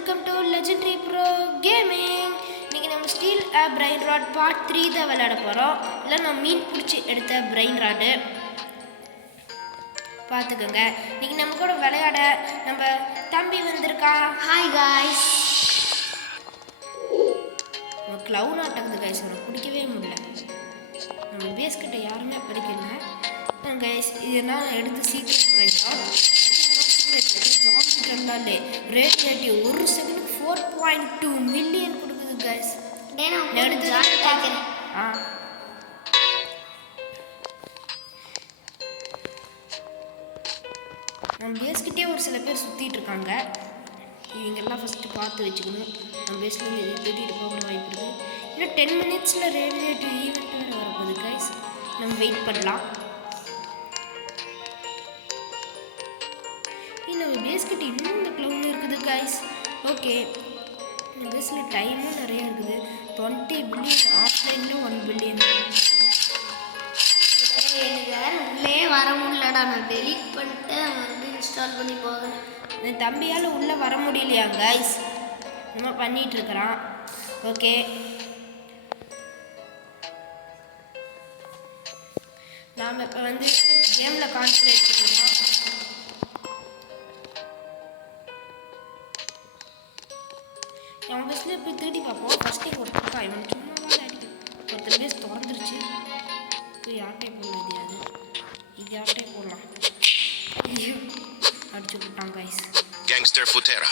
Welcome to legendary bro gaming. இன்றைக்கி நம்ம steel brain rod part 3 தான் விளையாட போகிறோம். இல்லை நான் மீன் பிடிச்சி எடுத்த பிரெயின் ராடு பார்த்துக்கோங்க. இன்றைக்கி நம்ம கூட விளையாட நம்ம தம்பி வந்திருக்கா. Hi guys. க்ளவுன் ஆட்டக்குது கைஸ், அவனை பிடிக்கவே முடியல. நம்ம பேஸ்கிட்ட யாருமே படிக்கல கைஸ். இதெல்லாம் எடுத்து சீக்கிரம் பிரெயின் ராட் ஜாம்பிட்டர்லாலே ரேடியேட்டிவ் ஒரு செகண்டுக்கு 4.2 மில்லியன் கொடுக்குது கைஸ். நம்ம பேஸ்கிட்டே ஒரு சில பேர் சுற்றிட்டு இருக்காங்க. இவங்கெல்லாம் ஃபஸ்ட்டு பார்த்து வச்சுக்கணும். நம்ம பேஸில் இதை தேடிட்டு போக வாய்ப்பு இருக்குது. இன்னும் 10 மினிட்ஸில் ரேடியேட்டிவ் ஈவெண்ட் வேறு வரப்போகுது கைஸ். நம்ம வெயிட் பண்ணலாம். நம்ம பேஸ்கிட்ட இன்னும் இந்த க்ளவுன் இருக்குது கைஸ். ஓகே, இந்த பேஸில் டைமும் நிறையா இருக்குது. 20 பில்லியன் ஆஃப்லைனில் 1 பில்லியன். எனக்கு வேறு உள்ளே வர முடியலடா. நான் டெலீட் பண்ணிட்டு மறுபடியும் இன்ஸ்டால் பண்ணி போகிறேன். இந்த தம்பியால் உள்ளே வர முடியலையா கைஸ், நம்ம பண்ணிகிட்ருக்குறான். ஓகே, நாம் இப்போ வந்து கேமில் கான்சன்ட்ரேட் பண்ணுவோம். அவன் பஸ்லேயே போய் தேடி பார்ப்போம். ஃபஸ்ட்டே கொடுத்துருக்கா இவன் சும்மா தான் அடிக்கும். ஒருத்தர் பேஸ் திறந்துருச்சு. போய் யார்ட்டே போடலாம். இது யார்ட்டே போடலாம். ஐயோ அடிச்சு விட்டான் கைஸ். கேங்ஸ்டர் ஃபுட்டேரா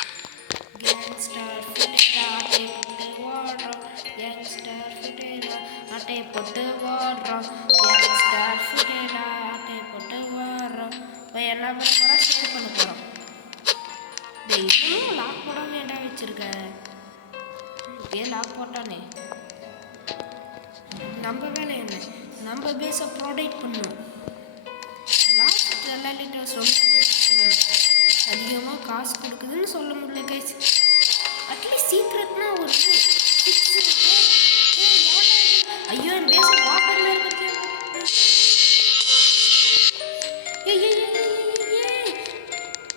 ஆட்டை போட்டு ஓடுறோம். கேங்ஸ்டர் ஃபுட்டேரா ஆட்டை போட்டு ஓடுறோம். கேங்ஸ்டர் ஃபுட்டேரா ஆட்டை போட்டு ஓடுறோம். இப்போ எல்லா பேரும் ஷேர் பண்ண போகிறோம். இன்னும் லாக் போடாமல் இடம் வச்சுருக்க. லாக் போட்டானே. நம்ம வேலை என்ன, நம்ம பேஸை ப்ரொடெக்ட் பண்ணணும். லாஸ்ட் விளையாடிட்டு அதிகமாக காசு கொடுக்குதுன்னு சொல்ல முடியல கைஸ். அட்லீஸ்ட் சீக்ரெட்னா ஒரு 6. ஐயோ என் பேஸை வாட்டரில் இருக்கிறது.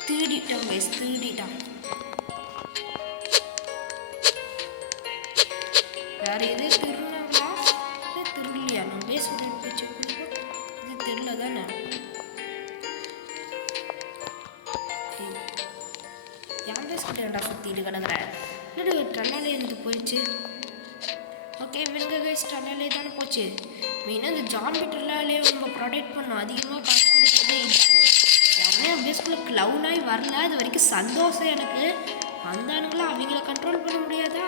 திருடிட்டான் கைஸ், திருடிட்டான். வேறு எது திருநாங்களா இல்லை திருடலையா? நம்ம பேசுகிற பேச்சு இது தெரியல தானே. என் பேசிக்கிட்டேன்டா சுற்றிட்டு கிடக்குறேன். இல்லை ட்ரல்லாலே இருந்து போயிடுச்சு. ஓகே விடுங்க கைஸ், ட்ரல்லாலே தானே போச்சு. மெயினாக இந்த ஜாம்பி ட்ரல்லாலே நம்ம ப்ரொடெக்ட் பண்ணோம். அதிகமாக காசு கொடுக்குறதே இல்லை. எவனே பேஸ்குள்ளே க்ளவுனாகி வரல. அது வரைக்கும் சந்தோஷம் எனக்கு. வந்தானுங்களா அவங்கள கண்ட்ரோல் பண்ண முடியாதா?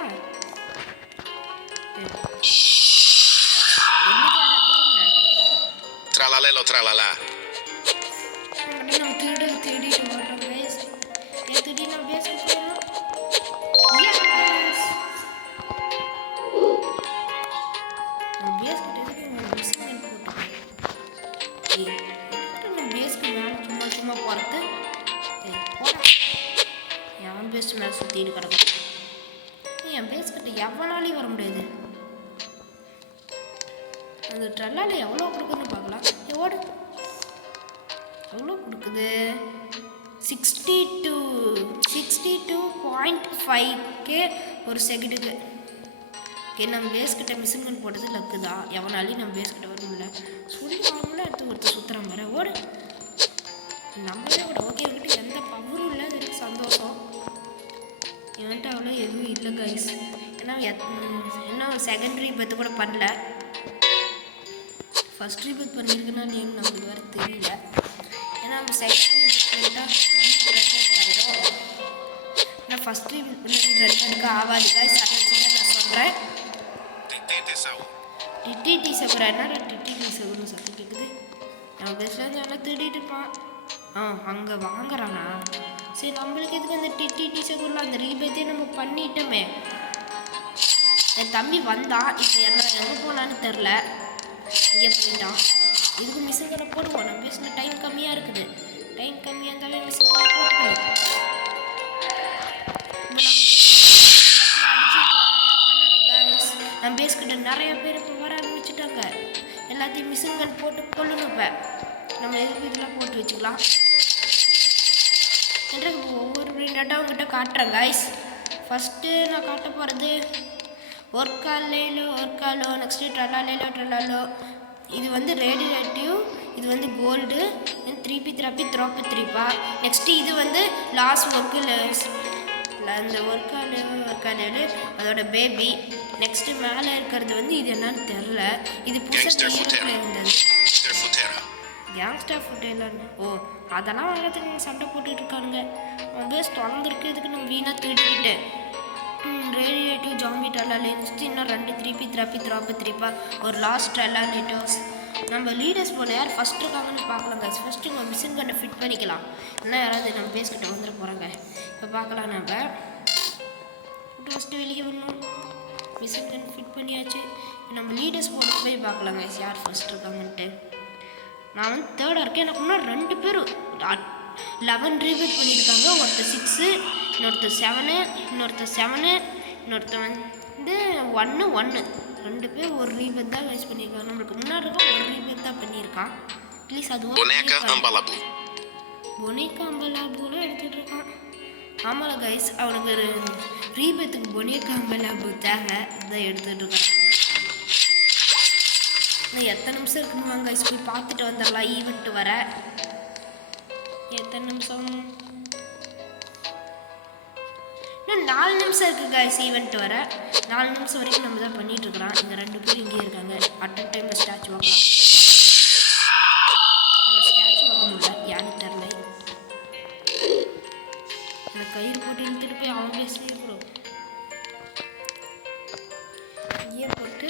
Tralalelo tralala. நம்ம தேடிட்டு வர்றோம் கைஸ். தேடி நம்ம பேஸ்க்கு போயிடலாம். நம்ம பேஸ்கிட்ட மிஸ்கின் போட்டோம். நம்ம பேஸ்க்கு மேலே சும்மா போகிறது. என் பேஸ்ட் மேலே சுற்றிட்டு கிடக்கும். என் பேஸ்கிட்ட எவ்வளோனாலையும் வர முடியாது. அந்த ட்ரல்லால் எவ்வளோ கொடுக்குதுன்னு பார்க்கலாம். எவ்வளோ கொடுக்குது? 62.5K ஒரு செகண்டுக்கு. ஓகே, நம்ம பேஸ்கிட்ட மிஷின் கன் போட்டது லக்கு தான். எவனாலையும் நம்ம பேஸ்கிட்ட வர முடியல. சொல்லி வாங்கலாம் எடுத்து ஒருத்தர் சுற்றுறான் வர ஓடு. நம்மளே கூட ஓகே இவன்கிட்ட எந்த பவரும் இல்லை. அது எனக்கு சந்தோஷம். இவன்ட்டு அவ்வளோ எதுவும் இல்லை கைஸ். ஏன்னா இன்னும் செகண்டரி பத்து கூட பண்ணல. ஃபஸ்ட் ரீபத் பண்ணியிருக்குன்னா நேம் நம்மளுக்கு வேறு தெரியல. ஏன்னா நம்ம செகண்ட் ரீபத் ஆகிடும். நான் ஃபஸ்ட் ரீபத் பண்ணி 2 எடுக்க ஆகாது கைஸ். அதை நான் சொல்கிறேன். டிடி சகுரா என்னடா டிடி சகுரு சத்தம் கேட்குது. நம்ம பேசுகிறது நல்லா தேடிட்டு இருப்பான். அங்கே வாங்குறானா? சரி, நம்மளுக்கு எதுக்கு அந்த டிடி சகுரில் அந்த ரீபத்தே நம்ம பண்ணிட்டோமே. என் தம்பி வந்தான். இப்போ எங்கே போனான்னு தெரில. இங்கே போயிட்டான். இதுக்கு மிஷின் கடை போடுவோம். நம்ம பேசின டைம் கம்மியாக இருக்குது. டைம் கம்மியாக இருந்தாலே மிஷின் கடை போட்டுக்கணும். நம்ம பேஸ்கிட்ட நிறைய பேர் இப்போ வர ஆரம்பிச்சுட்டாங்க. எல்லாத்தையும் மிஷின் கன் போட்டு கொள்ளணும். இப்போ நம்ம எதுக்கு இதெல்லாம் போட்டு வச்சுக்கலாம். என்று ஒவ்வொரு டேட்டா உங்ககிட்ட காட்டுறேன் கைஸ். ஃபஸ்ட்டு நான் காட்ட போகிறது ஒர்க்காலோ நெக்ஸ்ட்டு ட்ரலாலோ இது வந்து ரேடியேட்டிவ், இது வந்து கோல்டு, த்ராப்பி த்ரீப்பா. நெக்ஸ்ட்டு இது வந்து லாஸ்ட் அந்த ஒர்க்காலு அதோட பேபி. நெக்ஸ்ட்டு மேலே இருக்கிறது வந்து இது என்னன்னு தெரில, இது Gangster புதுசாக Futera. இருந்தது. Gangster Futera. கேங்ஸ்டர் ஃபுட்டேலான்னு. ஓ அதெல்லாம் வாங்கிறதுக்கு சண்டை போட்டுட்டு இருக்கானுங்க. பேஸ் திறந்துருக்கு, இதுக்கு நம்ம வீணாக திருடிக்கிட்டு ரேடியேட்டிவ் ஜாம்பி ட்ரலாலேட்டு இன்னும் 2 த்ராப்பி த்ரீப்பா, ஒரு லாஸ்ட் ட்ரலாலேட்டோஸ். நம்ம லீடர்ஸ் போல யார் ஃபஸ்ட் இருக்காங்கன்னு பார்க்கலாம் கைஸ். ஃபஸ்ட்டு நம்ம மிஷின் கண்ணை ஃபிட் பண்ணிக்கலாம். இன்னும் யாராவது நம்ம பேஸ்கிட்ட வந்துட போகிறாங்க. இப்போ பார்க்கலாம். நம்ம ஃபஸ்ட்டு வெளியே வரணும். மிஷின் கன் ஃபிட் பண்ணியாச்சு. நம்ம லீடர்ஸ் போல போய் பார்க்கலாம் கைஸ் யார் ஃபஸ்ட் இருக்காங்கன்ட்டு. நான் வந்து தேர்டாக இருக்கேன். எனக்கு இன்னும் 2 பேர் 11 ரீபீட் பண்ணியிருக்காங்க. ஒருத்தர் 6, இன்னொருத்தர் 7, இன்னொருத்தர் வந்து 1. 2 பேர் ஒரு ரீபீட் தான் வேஸ்ட் பண்ணியிருக்காங்க. நம்மளுக்கு முன்னாடி இருக்க ஒரு ரீபீட் தான் பண்ணியிருக்கான். ப்ளீஸ் அதுவும் Boneca Ambalabu. பொனேக்கா அம்பலாபூலாம் எடுத்துகிட்டு இருக்கான். ஆமாம் கைஸ், அவனுக்கு ஒரு ரீபத்துக்கு பொனேக்கா அம்பலாபூ தேவை, இதான் எடுத்துகிட்டு இருக்கான். இன்னும் எத்தனை நிமிஷம் இருக்குன்னு வாங்க கைஸ், போய் பார்த்துட்டு வந்துடலாம். ஈவெண்ட் வர எத்தனை நிமிஷம்? இன்னும் 4 நிமிஷம் இருக்குது கைஸ் ஈவெண்ட் வர. 4 நிமிஷம் வரைக்கும் நம்ம தான் பண்ணிட்டு இருக்கிறோம். இந்த 2 பேர் இங்கே இருக்காங்க. அட் அ டைமில் ஸ்டாச்சு வாங்கலாம். ஸ்டாச்சு வாங்க முடியல, யாரும் தெரில. அந்த கயிறு போட்டு இழுத்துட்டு போய் அவங்க பேசியே ப்ரோ ஏன் போட்டு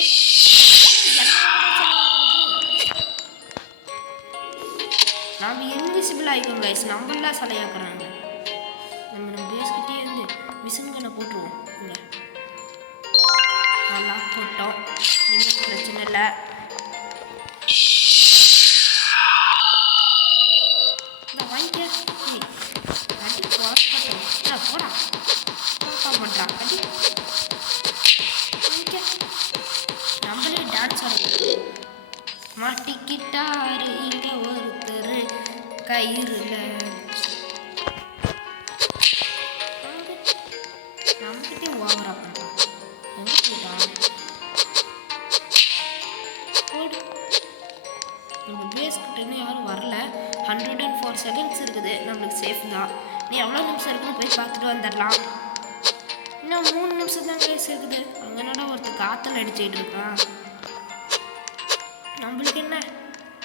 நம்ம இன்விசிபிள் ஆகிக்கும் கைஸ். நம்மளாம் சிலையாக்குறாங்க. நம்ம பேஸ்கிட்டே இருந்து மிஷின் கண்ணை போட்டுருவோம். இங்கே நல்லா போட்டோம், இன்னும் பிரச்சனை இல்லை. வாங்கிக்க அடி போட்டோம் போடா பண்ணுறான் அடி வாங்கிக்க. நம்மளே டான்ஸ் ஆடுவோம். மாட்டிக்கிட்டாரு இங்கே ஒருத்தர் கயிறுல. நம்மகிட்டே ஓவரா பண்ணுறான். எங்கே போயிட்டான்? போடு. நம்ம பேஸ்கிட்டன்னு யாரும் வரல. 104 செகண்ட்ஸ் இருக்குது. நம்மளுக்கு சேஃப் தான். நீ எவ்வளோ நிமிஷம் இருக்குன்னு போய் பார்த்துட்டு வந்துடலாம். இன்னும் 3 நிமிஷம் தான் பேஸ் இருக்குது. அங்கனடா ஒருத்தர் காற்றுல அடிச்சுட்டு இருக்கான். நம்மளுக்கு என்ன,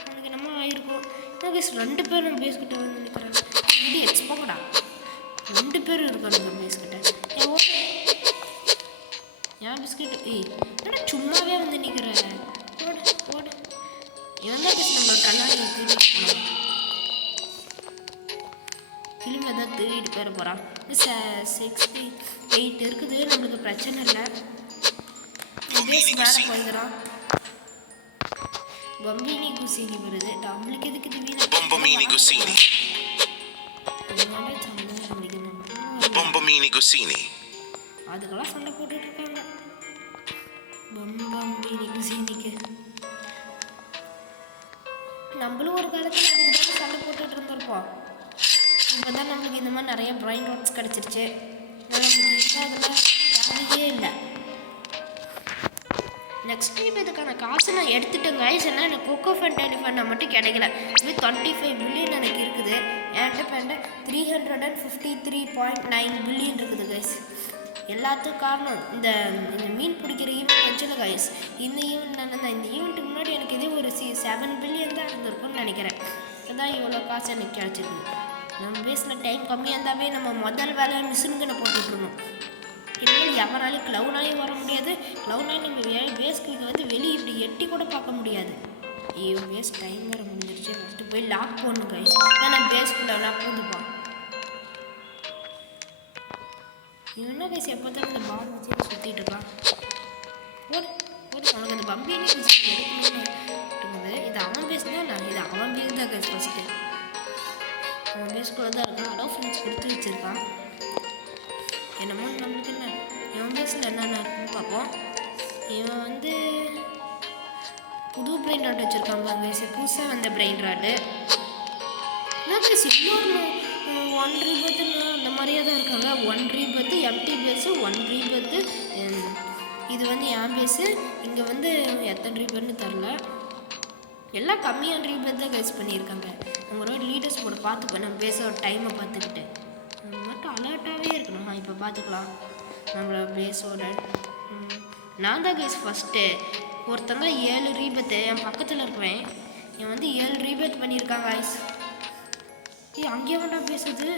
நம்மளுக்கு என்னமோ ஆயிருக்கும். என்ன கேஸ் 2 பேர் நம்ம பேஸ்கிட்ட வந்து நிற்கிறாங்க. இது எக்ஸ்போங்கடா, 2 பேர் இருக்காங்க நம்ம பேஸ்கிட்ட. ஏன் பிஸ்கெட் ஏன்னா சும்மாவே வந்து நிற்கிற. போடு போடு. இவன் தான் பேசி நம்ம கண்ணாடி திரும்பிட்டு போனோம். திரும்பி தான் திரும்பிட்டு போயிட போகிறான். 68 இருக்குது. நம்மளுக்கு பிரச்சனை இல்லை. பேஸ் மேலே போயிடுறான். பம்பினி குசினி வருது. நம்மளுக்கு எதுக்கு Bombomini Gusini. Bombomini Gusini. அதுக்கெல்லாம் சண்டை போட்டுட்டு இருக்காங்க. பம்பினி குசினிக்கு நம்மளும் ஒரு காலத்தில் அதுக்கு தான் சண்டை போட்டுட்டு இருந்திருப்போம். இப்போ தான் நம்மளுக்கு இந்த மாதிரி நிறைய பிரைன் ரோட்ஸ் கிடச்சிருச்சு. நம்மளுக்கு அதெல்லாம் தேவையே இல்லை. நெக்ஸ்ட் டைம் இதுக்கான காசு நான் எடுத்துட்டேன் கைஸ். ஏன்னா எனக்கு கொக்கோ ஃபண்ட் எலிஃபண்ட் மட்டும் கிடைக்கல. இது 25 பில்லியன் எனக்கு இருக்குது. என்கிட்ட 353.9 பில்லியன் இருக்குது கைஸ். எல்லாத்துக்கும் காரணம் இந்த மீன் பிடிக்கிற ஈவெண்ட் வச்சுல கைஸ். இந்த ஈவெண்ட் நடந்தால் இந்த ஈவெண்ட்டுக்கு முன்னாடி எனக்கு இதே ஒரு 7 பில்லியன் தான் இருந்திருக்கும்னு நினைக்கிறேன். அதுதான் இவ்வளோ காசு எனக்கு கிடச்சிருக்கு. நம்ம பேஸில் டைம் கம்மியாக இருந்தாவே நம்ம முதல் வேலையை மிஷின்கனை போட்டுட்ருணும். இனிமேல் எவனாலையும் க்ளவுனாலையும் வர முடியாது. க்ளவுனாலையும் நம்ம பேஸ்க்கு வந்து வெளியே இப்படி எட்டி கூட பார்க்க முடியாது. ஐயோ பேஸ் டைம் வேறு முடிஞ்சிருச்சு. ஃபஸ்ட்டு போய் லாக் போடணும் கைஸ். நான் பேஸ்க்குள்ள லாக் போட்டுப்பான். இவன் என்ன கைஸ் எப்போ தான் இந்த பால் வச்சு சுற்றிட்டு இருக்கான். ஓடு ஓடு. அவனுக்கு அந்த பம்பினே எடுக்கணும்னு இருக்குது. இது அவன் பேஸ் தான். நான் இது அவன் பேஸ் தான் கைஸ். ஃபஸ்ட்டு அவன் பேஸ்க்குள்ளே தான் இருக்கான். அலோ ஃப்ரெண்ட்ஸ் கொடுத்து வச்சுருக்கான். என்னமோ நம்மளுக்கு என்ன இவன் பேஸில் என்னென்ன இருக்குன்னு பார்ப்போம். இவன் வந்து புது பிரெயின் ராட் வச்சுருக்கான் பாருங்க. புதுசாக வந்த பிரெயின் ராட்டு. என்ன பேஸ் இன்னொரு 1 ரீபத்து அந்த மாதிரியே தான் இருக்காங்க. 1 ரீபத்து எம்டி பேஸு 1 ரீபத்து. இது வந்து என் பேஸு. இங்கே வந்து எத்தனை ரீபர்னு தெரில. எல்லாம் கம்மியான ரீபத் தான் கைஸ் பண்ணியிருக்காங்க. உங்களோட லீடர்ஸ் கூட பார்த்துப்பேன். நம்ம பேஸோட டைமை பார்த்துக்கிட்டு மட்டும் அலர்ட்டாகவே இருக்கணும். இப்போ பார்த்துக்கலாம் நம்மளோட பேஸோட. நான் தான் கைஸ் ஃபஸ்ட்டு. ஒருத்தங்க 7 ரீபத்து என் பக்கத்தில் இருக்கிறேன். என் வந்து 7 ரீபத் பண்ணியிருக்காங்க கைஸ். அங்கேயே வேண்டாம் பேசுது.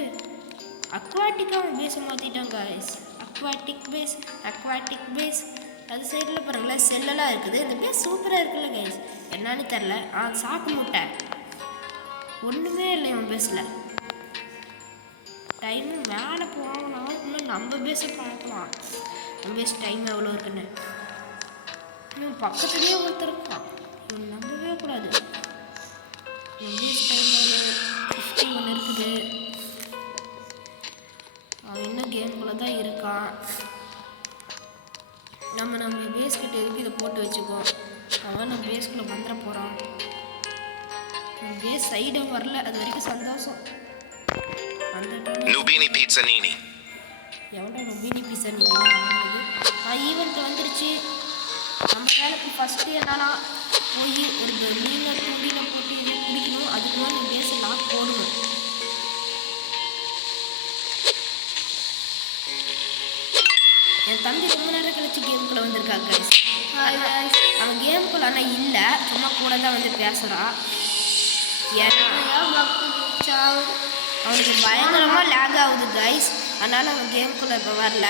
அக்வாட்டிக்காக பேஸை மாற்றிட்டாங்க கைஸ். அக்வாட்டிக் பேஸ் அது சைடில் பாருங்களேன் செல்லெல்லாம் இருக்குது. இந்த பேஸ் சூப்பராக இருக்குல்ல கைஸ். என்னன்னு தெரில. சாக்கு முட்டை ஒன்றுமே இல்லை என் பேஸில். டைமு மேலே போகலாம். இன்னும் நம்ம பேஸை பார்க்கலாம். நம்ம பேஸ் டைம் எவ்வளோ இருக்குன்னு. இன்னும் பக்கத்துலேயே ஒருத்தர் இருக்கான். இவன் நம்பவே கூடாது. என் பேஸ் டைம் எவ்வளோ 51 இருக்குது. அவன் இன்னும் கேம்குள்ளே தான் இருக்கான். நம்ம பேஸ்கிட்ட இருக்கு. இதை போட்டு வச்சுக்கோ. அவன் நம்ம பேஸ்குள்ளே வந்துட போகிறான். நம்ம பேஸ் சைடும் வரல. அது வரைக்கும் சந்தோஷம். Nubini Pizzanini. எவ்வளோ நுபினி பீஸா நீங்கள் வாங்குறது? ஈவெண்ட் வந்துருச்சு. நம்ம வேலைக்கு ஃபஸ்ட்டு என்னன்னா போய் ஒரு மீனை தூண்டியில் போட்டு இது பிடிக்கணும். அதுக்கு வந்து பேஸ் லாக் போடணும். என் தம்பி ரொம்ப நேரம் கழிச்சு கேமுக்குள்ளே வந்திருக்காங்க. அவன் கேமுக்குள்ள ஆனால் இல்லை, சும்மா கூட தான் வந்து பேசுகிறான். ஏன்னா அவனுக்கு பயங்கரமாக லேக் ஆகுது கைஸ். அதனால் அவன் கேமுக்குள்ளே இப்போ வரல.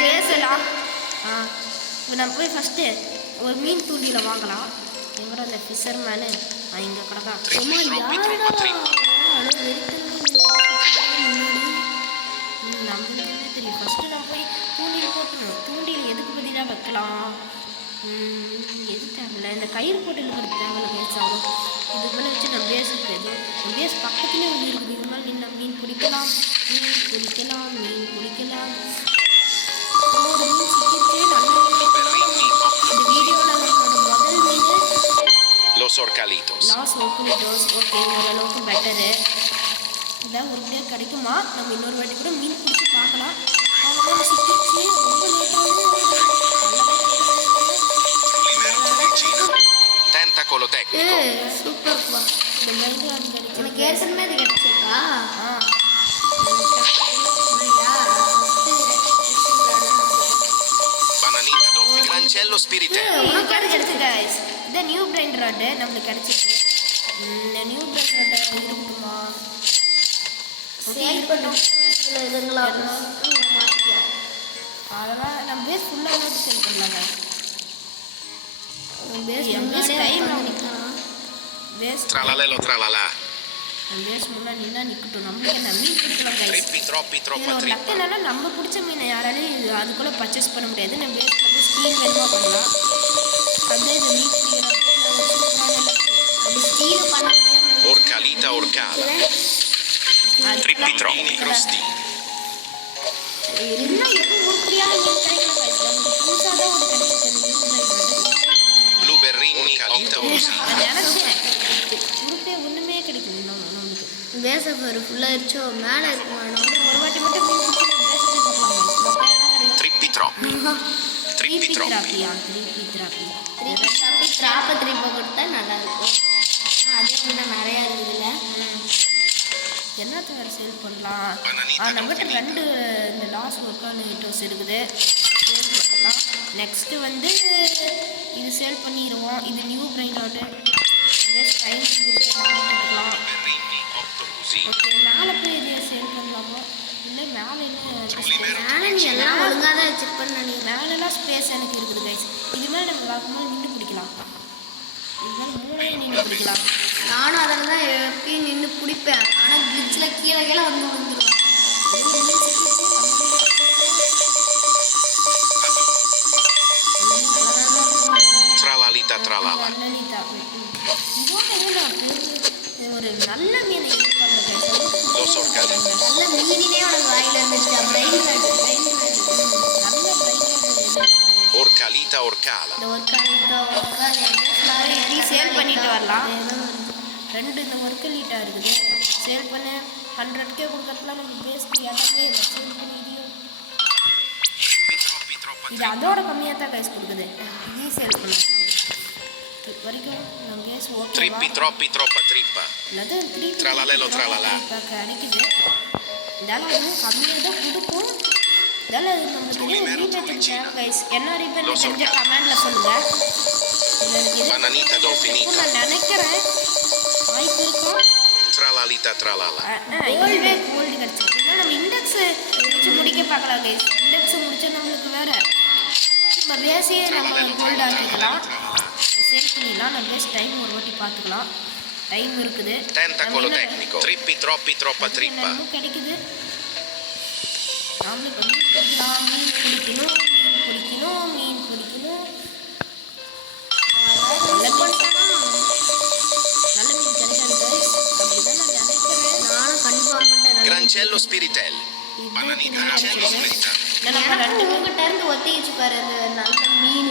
பேசலாம். இப்போ நம்ம போய் ஃபஸ்ட்டு ஒரு மீன் தூண்டியில் வாங்கலாம். எங்கூட அந்த ஃபிஷர்மேனு இங்கே கிடக்கான். நம்மளுக்கு என்ன தெரியும். ஃபஸ்ட்டு நம்ம போய் தூண்டில் போட்டுணும். தூண்டில் எதுக்கு பதிலாக வைக்கலாம்? எது தேவையில்ல. இந்த கயிறு போட்டு இருக்கிறது தேவையில்ல பேஸ் ஆகும். இது மேலே வச்சு நம்ம பேஸுக்கு எதுவும் பேஸ் பக்கத்துலேயே ஒன்று இருக்குது. இது மேலே நின்று மீன் பிடிக்கலாம். ஒரு மீன் சிக்கிருச்சு. இந்த வீடியோவில் முதல் மீன் Los Orcalitos. ஓகே, ஓரளவுக்கு பெட்டரு. இதான் உருப்படியாக கிடைக்குமா? நம்ம இன்னொரு வாட்டி கூட மீன் பிடிச்சி பார்க்கலாம். அதனால சிக்கிச்சு. ரொம்ப Tentacolo tecnico. சூப்பர்ப்பா. இந்த மாதிரி அது கிடைக்கும். உனக்கு ஏற்கனவே அது கிடைச்சிருக்கா? Bananita doppia. Grancello spiritello. உனக்கு கிடைச்சிருச்சு கைஸ். இதான் நியூ பிரைன் ராடு நம்மளுக்கு கிடைச்சிருக்கு. இந்த நியூ பிரைன் ராடு இருக்குமா? சேல் பண்ணும் சில இதுங்களா மாற்றிக்கலாம். அதெல்லாம் நம்ம பேஸ் ஃபுல்லாக நோட்டு சேல் பண்ணலாங்க. பேஸ் பேஸ் Tralalelo tralala. பேஸ் முன்னாடி நின்னா நிற்கட்டும். நம்மளுக்கு என்ன மீன் பிடிக்கலாம் கைஸ். Troppi, troppa ஒரு trippa. லக்கு என்னன்னா நம்ம பிடிச்ச மீனை யாராலையும் அதுக்குள்ளே பர்ச்சேஸ் பண்ண முடியாது. நம்ம பேஸ் வந்து ஸ்டீல் வேணுமா பண்ணலாம். அப்படியே இந்த மீன் அப்படி ஸ்டீல் பண்ண முடியாமல் Orcalita orcala. Trippi troppi, crostini. இன்னும் எப்போ உருப்படியான மீன் கிடைக்கல கைஸ். நமக்கு புதுசாக தான் ஒரு கிடைச்சிருக்கு. Blueberrini, orcalita rosina. நான் நினச்சேன் உருப்படியே ஒன்றுமே கிடைக்கும் இன்னும் நம்மளுக்கு. பேஸை பாரு ஃபுல்லாகிடுச்சோ மேலே இருக்கு மேடம். ஒரு வாட்டி மட்டும் மீன் பிடிச்சி நம்ம பேசிட்டு போகலாம். மொக்கையாக தான் கிடைக்கும். Trippi troppi. Trippi troppi. திராப்பியா? திராப்பை திருப்பி கொடுத்தா நல்லாயிருக்கும். அதே மாதிரி நிறையா இருக்குதுல்ல. என்னத்தை வேறு சேல் பண்ணலாம்? நம்மகிட்ட 2 இந்த லாஸ்ட் ஒர்க்கான இருக்குது. சேல் பண்ணலாம். நெக்ஸ்ட்டு வந்து இது சேல் பண்ணிடுவோம். இது நியூ பிரைன் ராடு. டைம் கொடுத்துக்கலாம். Blueberrini, 8 rosine. ஓகே, மேலே போய் இதை சேல் பண்ணலாமா? இல்லை மேலே என்ன மேலே நீ எல்லாம் ஒழுங்காக தான் வச்சுருப்பேன்னு நினைக்கிறேன். மேலெல்லாம் ஸ்பேஸ் எனக்கு இருக்குது கைஸ். இது மேலே நம்ம பார்க்கும்போது நின்று பிடிக்கலாம். இது மேலே மூளையே நின்று பிடிக்கலாம். நானும் அதில் தான் எப்பயும் நின்று பிடிப்பேன். ஆனால் கிளிச்சில் கீழே கீழே வந்து விழுந்துருவேன். Tralalita tralala. ஒரு நல்ல மீனை இது பண்ணுறேன். Los Orcalitos. நல்ல மீனினே உனக்கு வாயில் இருந்துச்சு. பிரெயின் நல்ல பிரைன் Orcalita orcala. இந்த ஒர்க் இப்படி சேல் பண்ணிட்டு வரலாம். 2 இந்த ஒர்க்கு லீட்டாக இருக்குது. சேல் பண்ண 100K கொடுக்கறதுலாம் நம்ம பேஸ்க்கு இடமே இல்லை. சேல் பண்ணி இதையும் இது அதோட கம்மியாக தான் கைஸ் கொடுக்குது. இதையும் சேல் பண்ணலாம். இது வரைக்கும் நம்ம case okay. Trippi, troppi, troppa trippa. இல்லாத 3 Tralalelo, tralala. கிடைக்குது. இதெல்லாம் அதுவும் கம்மியாக தான் கொடுக்கும். இதெல்லாம் அது நம்மளுக்கு ரீபேட் தேவை கைஸ். என்ன ரீபேட் தெரிஞ்ச கமெண்டில் சொல்லுங்கள். Bananita dolfinita. நான் நினைக்கிறேன் வாய்ப்பு இருக்கும். Tralalita, tralala. இதுவே கோல்டு கிடச்சிருக்கு. நம்ம இண்டெக்ஸ் வச்சு முடிக்க பார்க்கலாம் கைஸ். இண்டெக்ஸ் முடிச்சா நம்மளுக்கு வேற நம்ம பேஸையே நம்ம கோல்டு ஆக்கிக்கலாம். சேவ் பண்ணிடலாம். நம்ம பேஸ் டைம் ஒரு வாட்டி பார்த்துக்கலாம். டைம் இருக்குது. Tentacolo tecnico. Trippi, troppi, troppa trippa. நமக்கு கிடைக்குது. நம்மளுக்கு மீன் பிடிக்கலாம். மீன் பிடிக்கணும். நல்ல மீன் கிடைக்காது கைஸ். அப்படிதான் நான் நினைக்கிறேன். நானும் கன்ஃபார்ம் பண்ணிட்டேன். Grancello spiritelli. Bananita, grancello spiritelli. எனக்கு உங்ககிட்ட இருந்து ஒத்திக்கிச்சு பாரு அந்த நல்ல மீன்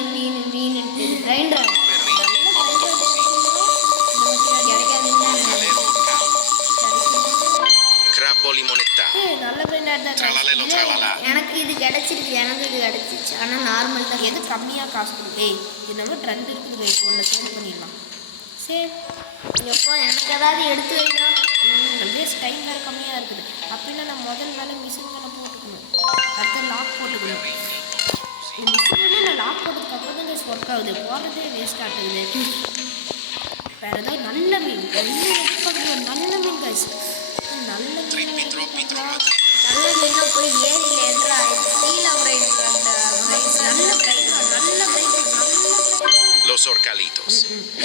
கிரைண்டர் Berrini, octopusi. கிடைக்காதுன்னு Calero or cala. Crabbo limonettato. நல்ல பிராண்டாக தான் Tralalelo, tralala. எனக்கு இது கிடைச்சிருக்கு. எனக்கு இது கிடைச்சிச்சு. ஆனால் நார்மல் தான். எது கம்மியாக காசு கொடுக்கு. இது நம்ம ட்ரெண்ட் இருக்குது கைஸ். ஒன்று சேல் பண்ணிடலாம். சரி எப்போ எனக்கு ஏதாவது எடுத்து வைடா. வேஸ்ட் டைம் வேறு கம்மியாக இருக்குது. அப்படின்னா நான் முதல் மேலே மிஷின்களை போட்டுக்கணும். அடுத்து லாக் போட்டுக்கணும். இந்த மிஷினில் நான் லாக் போட்டதுக்கு அப்புறம் தான் கைஸ் ஒர்க் ஆகுது. போடுறதே வேஸ்ட் ஆகுது. வேறு ஏதாவது நல்ல மீன் எதிர்பார்க்குறது நல்ல மீன் கைஸ். நல்ல Trippi, troppi, troppa மீன் trippa. நல்ல மீனாக போய் ஏரியில் எதுரா ஸ்டீல் கிரைண்டர் அந்த நல்ல பிரைட் நல்ல Los orcalitos.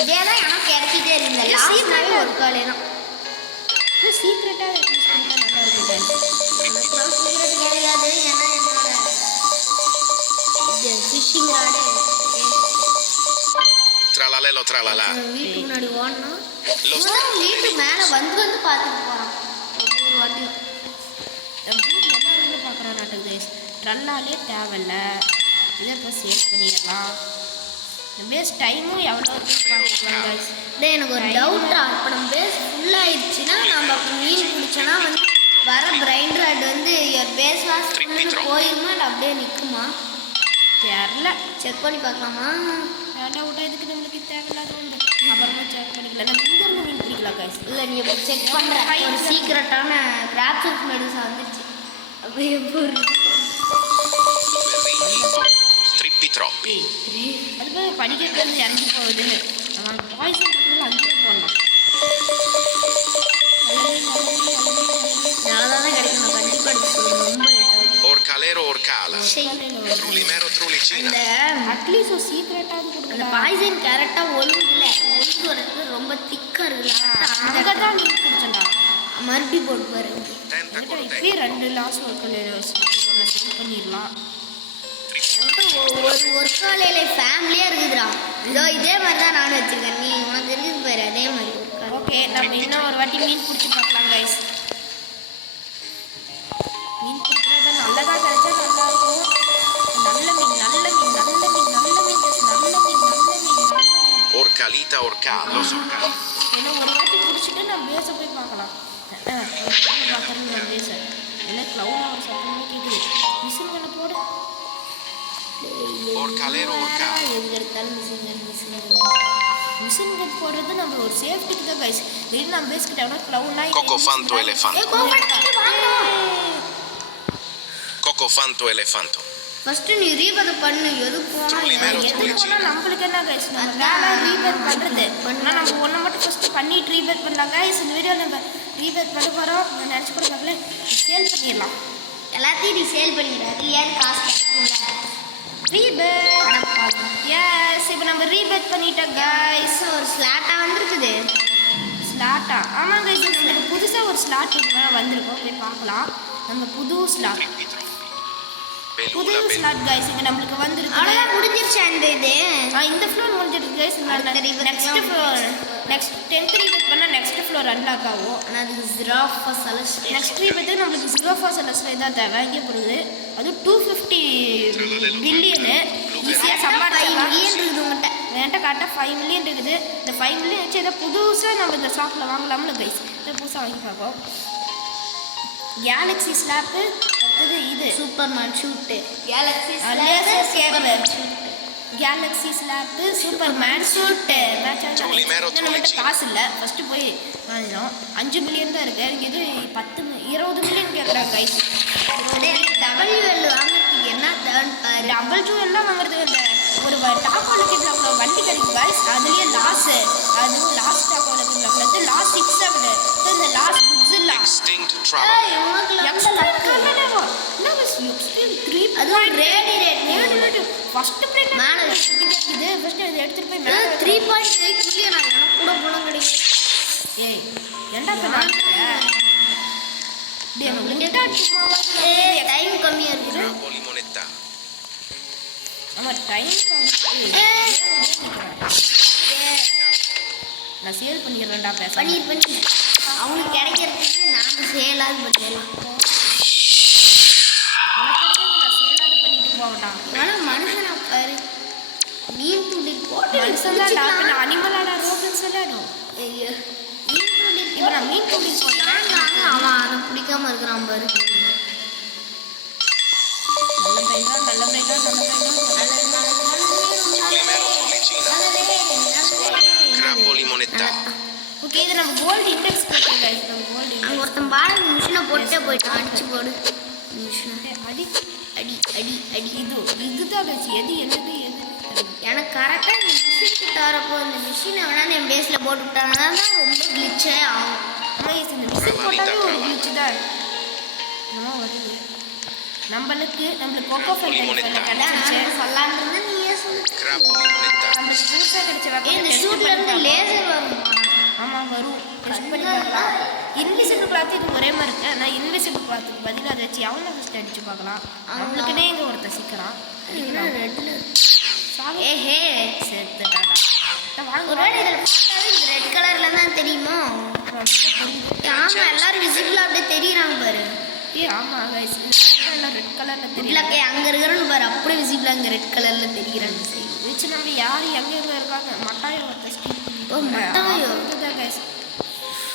இதே தான் எனக்கு கிடைச்சிட்டே இருந்தேன். லாஸ்ட் ஒரு காலே தான் சீக்ரெட்டாக யூஸ் பண்ணால் நல்லா இருக்கும் கைஸ். எனக்குலாம் சீக்கிரம் கிடையாது. ஏன்னா என்னோட இது ஃபிஷிங் ராடு Tralalelo, tralala. வீட்டுக்கு முன்னாடி ஓடனா Lo வீட்டு மேலே வந்து பார்த்துட்டு போகிறான் ஒவ்வொரு வாட்டியும். என்ன பார்க்குறோம் நாட்டுக்கு கைஸ். ட்ரல்லாலே தேவையில்ல. இதை இப்போ சேவ் பண்ணிடலாம். பேஸ் டைமும் எவ்வளோ இருக்குன்னு பார்த்துக்கலாம் கைஸ். டேய் எனக்கு ஒரு டவுட்டா. இப்போ நம்ம பேஸ் ஃபுல்லாகிடுச்சுன்னா நம்ம அப்போ மீன் பிடிச்சோன்னா வந்து வர பிரைண்ட் ராட் வந்து பேஸ் லாஸ்ட் போயிருமா இல்லை அப்படியே நிற்குமா? தெரில. செக் பண்ணி பார்க்கலாமா? வேண்டாம் விட்டா இதுக்கு நம்மளுக்கு தேவையில்லாத ஒன்று. அப்புறமா செக் பண்ணிக்கலாம். நம்ம இங்கேருந்து மீன் பிடிக்கலாம் கைஸ். இல்லை நீ இப்போ செக் பண்ணுற ஒரு சீக்ரெட்டான கிராப்ஸ் மெடிசன் வந்துச்சு. அப்படியே எப்படி Berrini, octopusi. Trippi, troppi. அது போய் படிக்கிறது இறங்கி போகுது. நம்ம பாய்சன் இருக்கிறதுல அங்கேயே போடலாம். நல்லா தான் கிடைக்கும். நான் கண்டிப்பாக எடுத்து ரொம்ப லேட்டாக Orcalero, or cala. Trulimero, trulicina. அந்த அட்லீஸ்ட் ஒரு சீக்ரெட்டாக அந்த கொடுக்கலாம். பாய்சன் கரெக்டாக ஒழுங்குல ஒழுங்கு வரது ரொம்ப திக்காக இருக்குல்ல. அங்கே தான் மீன் பிடிச்சண்டா. மறுபடி போட்டு பாரு. Tentacolo இப்பயே tecnico. 2 லாஸ்ட் ஒர்க்கில் ஒன்று செட் பண்ணிடலாம். ஒரு காலையில ஃபேமிலியாக இருக்குதுடா. இதோ இதே மாதிரி தான் நானும் வச்சுருக்கேன். நீ உனக்கு இருக்குது பாரு அதே மாதிரி ஒரு காலை. ஓகே நம்ம இன்னும் ஒரு வாட்டி மீன் பிடிச்சி பார்க்கலாம் கைஸ். மீன் பிடிக்கிறது நல்லதாக கிடைச்சா நல்லாயிருக்கும். நல்ல மீன் Orcalita, or cala. Los orcalitos. ஏன்னா ஒரு வாட்டி பிடிச்சிட்டு நம்ம பேஸை போய் பார்க்கலாம். பார்க்கறது நம்ம பேஸை ஏன்னா க்ளவுட் ஒரு சத்தமாக கேட்குது. மிஷின் பண்ண போடு. Orcalero, or cala. எதுக்கு எடுத்தாலும் மிஷின் கட் போடுறது நம்ம ஒரு சேஃப்டிக்கு தான் கைஸ். திடீர்னு நம்ம பேஸ்கிட்ட எவ்வளோ க்ளவுட்லாம் Cocofanto, elefanto. Cocofanto, elefanto. First நீ ரீபதை பண்ணு. எது Trulimero, போனால் எதுக்கு trulicina. போனால் நம்மளுக்கு என்ன கைஸ். நம்ம வேலை ரீபேட் பண்ணுறது. ஆனால் நம்ம ஒன்றை மட்டும் ஃபஸ்ட்டு பண்ணிட்டு ரீபேட் பண்ணலாம் கைஸ். இந்த வீடியோ நம்ம ரீபேட் பண்ண போகிறோம். நான் நினச்சி கூட பார்க்கல. சேல் பண்ணிடலாம். எல்லாத்தையும் நீ சேல் பண்ணிடுற. அதில் ஏன் காசு கிடைக்கும்ல. ரீபேட். எஸ் இப்போ நம்ம ரீபேட் பண்ணிட்டோம் கைஸ். ஒரு ஸ்லாட்டாக வந்துருக்குது. ஸ்லாட்டா ஆமாம் கைஸ். நம்மளுக்கு புதுசாக ஒரு ஸ்லாட் வந்திருக்கோம். போய் பார்க்கலாம். நம்ம புது ஸ்லாட் புது Bellula, bellula. ஸ்லாட் கைஸ் இங்கே நம்மளுக்கு வந்துருக்கு. அவ்வளோதான் முடிஞ்சிருச்சு அந்த இது. இந்த ஃப்ளோர் முடிஞ்சிருக்கு guys. Next floor next 10th rebate பண்ணால் நெக்ஸ்ட் ஃப்ளோர் அன்லாக் ஆகும். ஆனால் அதுக்கு ஜிராஃபா செலஸ்ட் நெக்ஸ்ட் ரீபேட்டு நம்மளுக்கு ஜிரோஃபா செலஸ்ட்ரேட் தான் தேவை. இங்கே போடுது அது 250 பில்லியனு. ஈஸியாக சம்பாதிச்சிடலாம். இருக்குது உங்கள்கிட்ட. என்கிட்ட கரெக்டாக 5 மில்லியன் இருக்குது. இந்த 5 மில்லியன் வச்சு எதாவது புதுசாக நம்ம இந்த ஷாப்பில் வாங்கலாம்ல கைஸ். இதை புதுசாக வாங்கி பார்ப்போம். கேலக்ஸி ஸ்லாப்பு அடுத்தது இது superman suit galaxy laser superman cable galaxy ஸ்லாப்பு superman suit Truly mero, truly நம்மகிட்ட cheap. காசு இல்லை ஃபஸ்ட்டு போய் வாங்கினோம் 5 மில்லியன் தான் இருக்குது எனக்கு இது 20 மில்லியன் கேட்குறாங்க கைஸ் டபிள்யூஎல் வாங்குறதுக்கு என்ன தேர்ன் பாரு டபுள் டூ எல்லாம் வாங்குறதுக்கு இல்லை ஒரு டாப் லொக்கேட்டில் வண்டி கிடைக்கும் கைஸ் அதுலேயே லாஸு அதுவும் லாஸ்ட் டாப் லொக்கேட்டில் வந்து லாஸ்ட் 6 இந்த லாஸ்ட் குட்ஸ் இல்லை Extinct traveler. அதுவும் ரேடி ரேட் ஃபர்ஸ்ட் பிளேட் மேலே இது ஃபர்ஸ்ட் இதை எடுத்துட்டு போய் 3.8 மில்லியன் எனக்கு கூட பணம் கிடைக்கும் ஏய் ஏன்டா டைம் கம்மியாக இருக்குது Trapoli moneta. நம்ம டைம் நான் சேல் பண்ணிடுறேன்டா பேச பண்ணி அவனுக்கு கிடைக்கிறதுக்கு நாங்கள் சேலாது பண்ணிடலாம் நான் சேலாவது பண்ணிட்டு போவேன்டா ஆனால் மனுஷனை பாரு மீன் துண்டி போட்டு மனுஷன் தான் அனிமலாடா ரோபன்ஸ் விளையாடும் ஐயோ மீன் துண்டி இப்போ நான் மீன் கூட்டி போனேன் அவன் அதை பிடிக்காம இருக்கிறான் பாரு நல்ல பிரைட்டா Truly mero, truly Cina. Crapoli moneta. Okay இது நம்ம கோல்டு இண்டெக்ஸ் போட்டோம் கைஸ் நம்ம கோல்டு அங்கே ஒருத்தன் பாரு மிஷினை போட்டே போயிட்டான் அடிச்சு போடு மிஷினை அடி அடி அடி அடி இதுதான் கைஸ் எது என்னது எது எனக்கு கரெக்டாக இந்த மிஷின் கிட்ட வரப்போ இந்த மிஷினை வேணா என் பேஸில் போட்டு விட்டாங்கன்னா தான் ரொம்ப கிளிச்சே ஆகும் ஆனால் இந்த மிஷின் போட்டாலே ஒரு கிழிச்சு தான் என்னமோ வருது நம்மளுக்கு கொக்கோ ஃபைல் கிடைச்சிச்சு சொல்லான்றது நீயே சொல்லு Crapoli moneta. நம்மளுக்கு புதுசாக கிடைச்ச இந்த ஷூட்ல இருந்து லேசர் வரும் ஆமாம் வரும் டெஸ்ட் பண்ணி பார்க்கலாம் இன்விசிபிள் கிளாத்து இது ஒரே மாதிரி இருக்கு ஆனால் இன்விசிபிள் கிளாத்துக்கு பதிலாக அதை வச்சு அவனை ஃபஸ்ட் அடிச்சு பார்க்கலாம் நம்மளுக்குனே இங்கே ஒருத்தர் சீக்கிரம் ரெட்ல சாகு ஏஹே சேர்த்துட்டாடா வாங்க ஒருவேளை இதில் பார்த்தாவே இந்த ரெட் கலரில் தான் தெரியுமா ஆமாம் எல்லாரும் விசிபிளாக அப்படியே தெரியுறாங்க பாரு ஏ ஆமாம் கைஸ் எல்லாம் ரெட் கலரில் தெரியல இல்லை அங்கே இருக்கிறன்னு பாரு அப்படியே விசிபிளாக அங்கே ரெட் கலரில் தெரிகிறாங்க சரி வச்சு நம்ம யார் எங்கே இருக்காங்க மட்டாயம் ஒருத்தர் ஸ்டீப் ஓ, மட்டாயம். தான் கைஸ்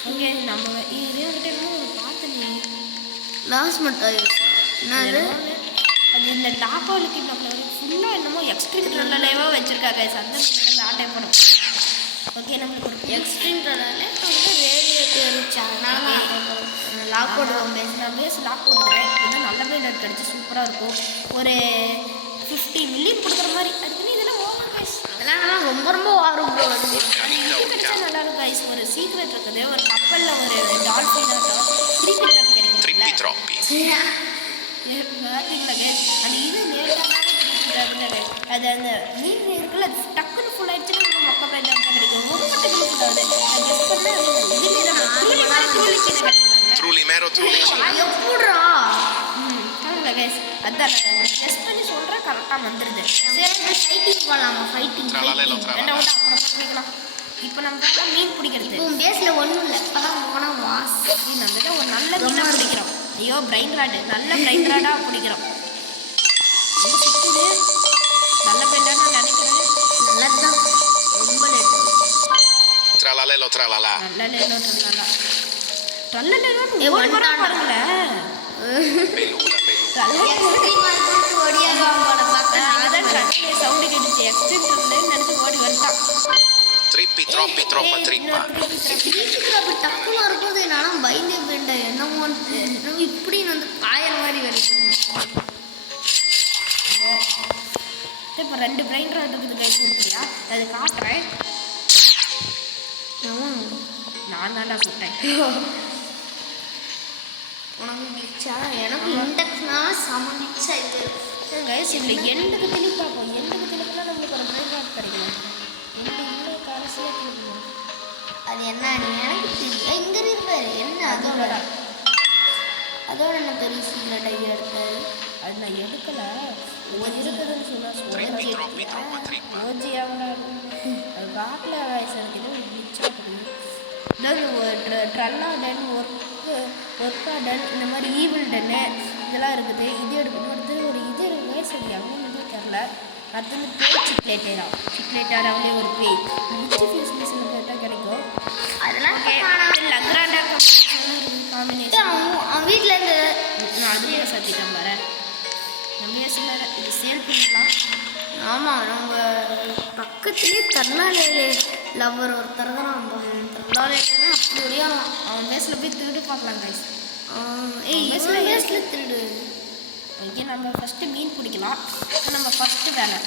இங்கே நம்ம இதே கிட்ட இன்னும் பார்த்தனே லாஸ் மட்டும் என்னது அது இந்த டாப்பாவுக்கு நம்ம ஃபுல்லாக என்னமோ எக்ஸ்ட்ரீம் ட்ரெல்லாக வச்சுருக்கா கைஸ் அந்த ஆட்டை போடும் ஓகே நம்மளுக்கு ஒரு எக்ஸ்ட்ரீம்னால வந்து ரேடியேட்டர் அதனால லாக் போடுவோம் நான் பேஸ் லாக் போட்டுக்கிறேன் இதெல்லாம் நல்ல பிளேட் கிடச்சி சூப்பராக இருக்கும் ஒரு 50 மில்லியன் கொடுக்குற மாதிரி அதுக்குன்னு இதெல்லாம் ஓவர் கைஸ் அதெல்லாம் ரொம்ப ரொம்ப ஆர்வம் ப்ரோ அது இது கிடைச்சா நல்லா இருக்கும் கைஸ் ஒரு சீக்ரெட் இருக்குது ஒரு கப்பலில் ஒரு டால்ஃபினாட்டோ திருப்பி டிராப்பி கிடைக்கும் Trippi troppi. பார்த்தீங்களா கைஸ் அந்த இது லேட்டாகவே கைஸ் அது அந்த மீன் இருக்குல்ல அது டக்குன்னு ஃபுல் ஆயிடுச்சுன்னா நம்ம மொக்க பிரைட் தான் கிடைக்கும் ரொம்ப டக்குன்னு ஃபுல் ஆகுது நான் கெஸ் பண்ணேன் Truly mero, truly Cina. எப்படிரா ஆமாங்களா கைஸ் அதான் டெஸ்ட் பண்ணி சொல்கிறேன் கரெக்டாக வந்துடுது சரி ஃபைட்டிங் போகலாமா ஃபைட்டிங் Tralalelo, வேண்டாம் tralala. அப்புறம் பண்ணிக்கலாம் இப்போ நம்ம தான் மீன் பிடிக்கிறது இப்போ உன் பேஸில் ஒன்றும் இல்லை இப்போதான் போனால் வாஸ் நம்ம தான் ஒரு நல்ல மீனாக பிடிக்கிறோம் ஐயோ பிரைன் ராடு நல்ல பிரைன் ராடாக பிடிக்கிறோம் ரொம்ப சிக்குது நல்ல பிரைன் ராட் நான் நினைக்கிறேன் நல்லது தான் ரொம்ப லேட் Tralalelo, tralala. நல்ல லேலோ நல்ல லேலோ ஏய், ஒரு வந்துட்டான். Bellula, பாருங்களேன் bellula. ஓடியாருவான் போல அதான் சவுண்டு கேட்டுச்சு எக்ஸ்ட்ரீம் நினைச்சு ஓடி வந்துட்டான் Trippi, troppi, troppa trippa. அப்படி டக்குன்னு வரும்போது நானும் பயந்தே போயிட்டேன் என்னமோன்னு நம்ம இப்படின்னு வந்து பாயிற மாதிரி வருது இப்போ 2 பிரைன் ராட் இருக்குது கை கொடுக்குறியா அது காட்டுறேன் நான் தான்டா சுட்டேன் உனக்கு கிளிச்சா எனக்கு இண்டெக்ஸ்னால செம கிளிச்சா இது கைஸ் இதில் எண்டுக்கு திணி பார்ப்போம் எண்டுக்கு திணிப்புலாம் நம்மளுக்கு ஒரு பிரைன் ராட் கிடைக்கும் எண்டு இவ்வளோ கடைசியாக திணிக்கணும் அது என்ன எனக்கு தெரியல இங்கே இருப்பாரு என்ன அதோட அதோட என்ன பெரிய சீக்கிரட் ஐடியா எடுத்தாரு அது நான் எடுக்கலை இருக்குதுன்னு Trippi, troppi, troppa trippa. ஓஜியாவோட அது காட்டில் வயசு எனக்கு ஏதோ மிச்சம் ட்ரல்லா டன் ஒர்க்கா டன் இந்த மாதிரி ஈவில் டன்னு இதெல்லாம் இருக்குது இது எடுக்கணும் அடுத்தது ஒரு இது இருக்குது வயசு அது எங்கே தெரில அடுத்தது பேய் சிக்லேட்டர் அவங்களே ஒரு பேய் மிச்சி ஃபீஸ் மிஷின் கேட்டால் கிடைக்கும் அதெல்லாம் லக்ராண்டா காம்பினேஷன் அவன் வீட்டில் இருந்து நான் அதுலேயே சத்திட்டேன் வரேன் சேல் பண்ணிக்கலாம். ஆமாம், நம்ம பக்கத்துலேயே தர்லாலையில லவ்வர் ஒருத்தர் தான் நம்ம தர்லாலையிலன்னா அப்படி ஒடியாலாம். அவன் பேஸில் போய் திருடு பார்க்கலாம் கைஸ். பேஸில் திருடு. இங்கே நம்ம ஃபஸ்ட்டு மீன் பிடிக்கலாம். நம்ம ஃபஸ்ட்டு வேலை,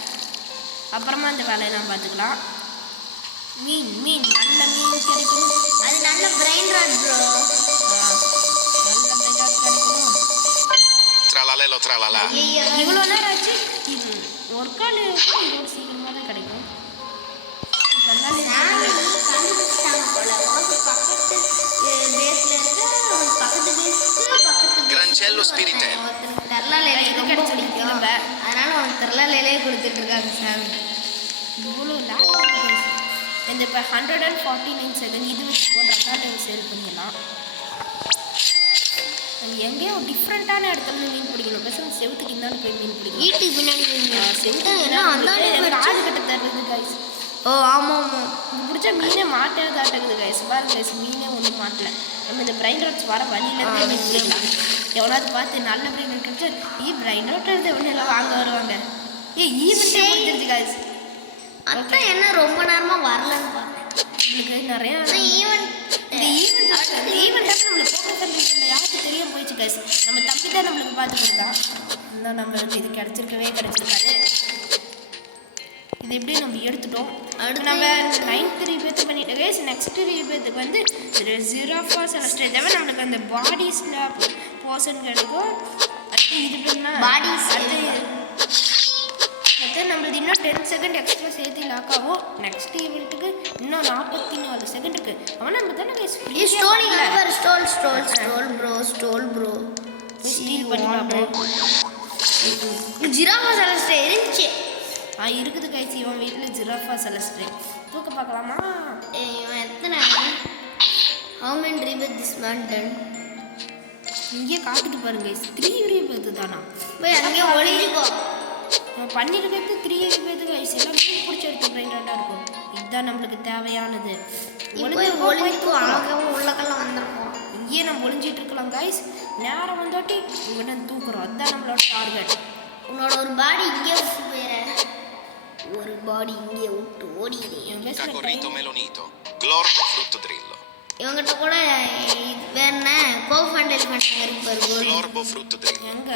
அப்புறமா அந்த வேலையெல்லாம் பார்த்துக்கலாம். மீன் மீன் நல்ல மீன் கிடைக்கணும். அது நல்ல பிரெயின் ராட் ப்ரோ. நல்ல மெஜாட் கிடைக்கணும். Tralalelo tralala. இவ்வளோ நேரம் ஆச்சு. ஒரு கால் இதோட சீக்கிரமாக தான் கிடைக்கும். கண்டுபிடிச்சிட்டாங்க போல. உனக்கு பக்கத்து பேஸில் இருக்கு, அவனுக்கு பக்கத்து பேஸுக்கு பக்கத்து Grancello spiritello. ஒருத்தனுக்கு தர்லாலையில ரொம்ப பிடிக்கும், அதனால அவனுக்கு தர்லாலையிலே கொடுத்துட்டு இருக்காங்க சாமி. இவ்வளோ லேக் ஆகுது. இந்த இப்போ 149 செகண்ட் இது வச்சு போட்டு சேல் பண்ணிடலாம். எங்கேயோ டிஃப்ரெண்ட்டான இடத்துல மீன் பிடிக்கணும். பேசாமல் செவுத்துக்கு இருந்தாலும் போய் மீன் பிடிக்கணும். வீட்டுக்கு பின்னாடி செவுத்து காது கட்ட தருது கைஸ். ஓ ஆமாம் ஆமாம், இது பிடிச்சா மீனே மாட்டாதாட்டக்குது கைஸ். பாருங்க கைஸ், மீனே ஒன்றும் மாட்டல. நம்ம இந்த பிரைன் ராட்ஸ் வர வழியிலேருந்து மீன் பிடிக்கலாம். எவ்வளோது பார்த்து நல்ல பிரைன் ராட் கிடைச்சா பிரைன் ராட் எடுத்து ஒன்றும் எல்லாம் வாங்க வருவாங்க. ஈவெண்ட்டே முடிஞ்சிருச்சு கைஸ். அதான் என்ன ரொம்ப நேரமாக வரலன்னு பார்த்தேன். உங்களுக்கு நிறையா ஈவெண்ட் இந்த ஈவெண்ட்டாக நம்மளுக்கு போக்கஸ் யாருக்கு தெரியாமல் போயிடுச்சு கைஸ். நம்ம தம்பி தான் நம்மளுக்கு பார்த்துக்கிறது தான். இன்னும் நம்மளுக்கு இது கிடைச்சிருக்கவே கிடைச்சிருக்காது. இது எப்படி நம்ம எடுத்துட்டோம். அடுத்து நம்ம 9th ரீபேத் பண்ணிட்டு கைஸ். நெக்ஸ்ட் ரீபேத்துக்கு வந்து ஜிராஃபா செலஸ்ட்ரே தவிர நம்மளுக்கு அந்த பாடி ஸ்லாப் போர்ஷன் கிடைக்கும். அடுத்து இது பண்ணா பாடி அடுத்து நம்மளுக்கு இன்னும் 10 செகண்ட் எக்ஸ்ட்ரா சேர்த்து லாக் ஆகும். நெக்ஸ்ட் ஈவெண்ட்டுக்கு இன்னும் 44 செகண்ட் இருக்கு. அவன் நம்ம தானே guys stealing number stole bro steal பண்ணி பார்ப்போம். ஜிராஃபா செலஸ்ட்ரே இருந்துச்சு. இருக்குது கைஸ். இவன் வீட்டில் ஜிராஃபா செலஸ்ட்ரே தூக்க பார்க்கலாமா? இவன் எத்தனை how many rebirth this man done? இங்கே காட்டுது பாருங்க கைஸ். 3 ரீபேத்து தானா? போய் அங்கேயே ஒளிஞ்சிக்கோ. இவன் பண்ணிருக்கிறது 3 ரீபேத்து கைஸ். எல்லாம் மீன் பிடிச்சி எடுத்து பிரைண்டாக இருக்கும். இதுதான் நம்மளுக்கு தேவையானது. ஒளிஞ்சிக்கோ, அங்கே உள்ளக்கெல்லாம் வந்துருக்கோம். இங்கேயே நம்ம ஒளிஞ்சிட்டு இருக்கலாம் கைஸ். நேரம் வந்தாட்டி இவனை தூக்குறோம். அதுதான் நம்மளோட டார்கெட். உன்னோட ஒரு பாடி இங்கே விட்டு போயிட, ஒரு பாடி இங்கே விட்டு ஓடிடுறேன். Cacorrito melonito. Glorbo frutto drillo. இவங்கிட்ட கூட வேற என்ன கோஃபண்டல் பண்ண இருப்பாரு. Glorbo frutto drillo. எங்க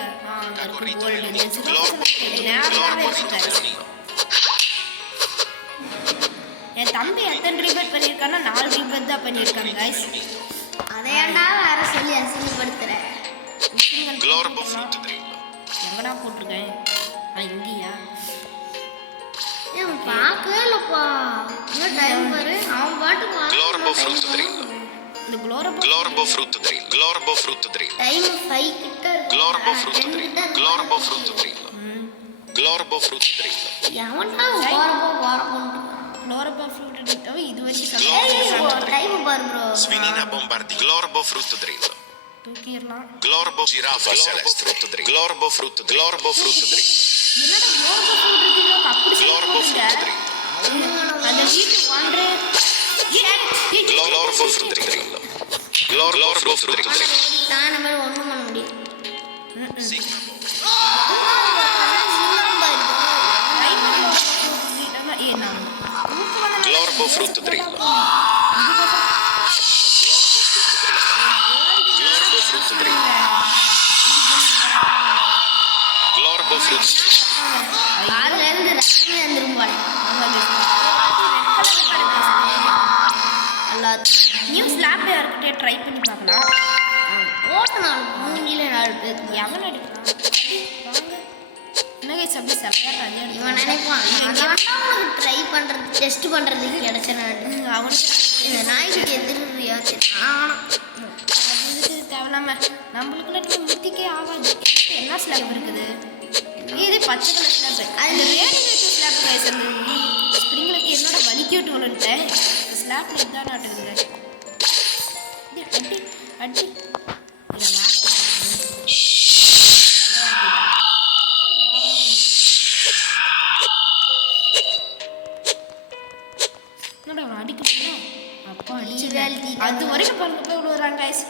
Cacorrito gold melonito. Glorbo frutto drillo. என் தம்பி எத்தனை ரீபேட் பண்ணியிருக்கான்னா 4 ரீபேட் தான் பண்ணியிருக்காங்க கைஸ். அதையாண்டா வேற சொல்லி அசிங்கப்படுத்துறேன். Glorbo frutto drillo. எங்கடா போட்டிருக்கேன்? இங்கேயா? ஏன் பார்க்கவே இல்லைப்பா. இன்னும் டைம் பாரு. அவன் பாட்டு Glorbo frutto drillo. இந்த குளோரபோ Glorbo frutto drillo. Glorbo frutto drillo. Time 5 கிட்ட இருக்கு. Glorbo frutto drillo. Glorbo frutto drillo. Glorbo frutto drillo. எவன்டா ஓரப்போன்ட்டு குளோரபோ ஃப்ரூட் எடுத்தவ இது வச்சு டைம் பாரு bro. Sfinina bombardi. Glorbo frutto drillo. தூக்கிடலாம். Glorbo giraffa celeste. Frutto drillo. Glorbo frutto drillo. Glorbo frutto drillo. என்னடா குளோரபோ fruit இருக்கீங்க? அப்படி Glorbo frutto drillo. அந்த வீட்டு வாண்டே Glorbo frutto drillo. Glorbo frutto drillo. நான் நம்ம ஒண்ணும் பண்ண முடியாது. Sigma bomba. Glorbo frutto drillo. Glorbo frutto drillo. Glorbo frutto drillo. கால்ல இருந்து ரத்தமே வந்துரும் போல. நியூ ஸ்லாப் யார்கிட்டே ட்ரை பண்ணி பார்க்கலாம். போட்டு 4 பேர் எவன் அடிக்கிறான்? வாங்க. என்ன கைஸ் அப்படி செமையாக இவன் நினைப்பான் உனக்கு ட்ரை பண்றது டெஸ்ட் பண்றதுக்கு கிடைச்ச நான் அவனுக்கு இந்த நாய்க்கு எதிர்றியா அதுக்கு தேவையில்லாம நம்மளுக்குள்ள மித்திக்கே ஆகாது. என்ன ஸ்லாப் இருக்குது? இது பச்சை கலர் ஸ்லாப். அது ரேடியேட்டிவ் ஸ்லாப் கைஸ். அந்த ஸ்ப்ரிங்களுக்கு என்னோட வலிக்கிட்டு விழுந்துட்டேன். ஸ்லாப்ல இதுதான் நாட்டுக்குங்க. அடி அடி அடிக்க அப்பா அடிச்சு அது வரைக்கும் பாருங்க போய் விடுறாங்க கைஸ்.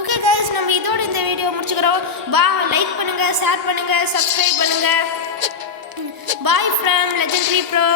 ஓகே கைஸ், நம்ம இதோட இந்த வீடியோ முடிச்சுக்கிறோம். லைக் பண்ணுங்க, ஷேர் பண்ணுங்க, சப்ஸ்கிரைப் பண்ணுங்க. Bye from legendary bro.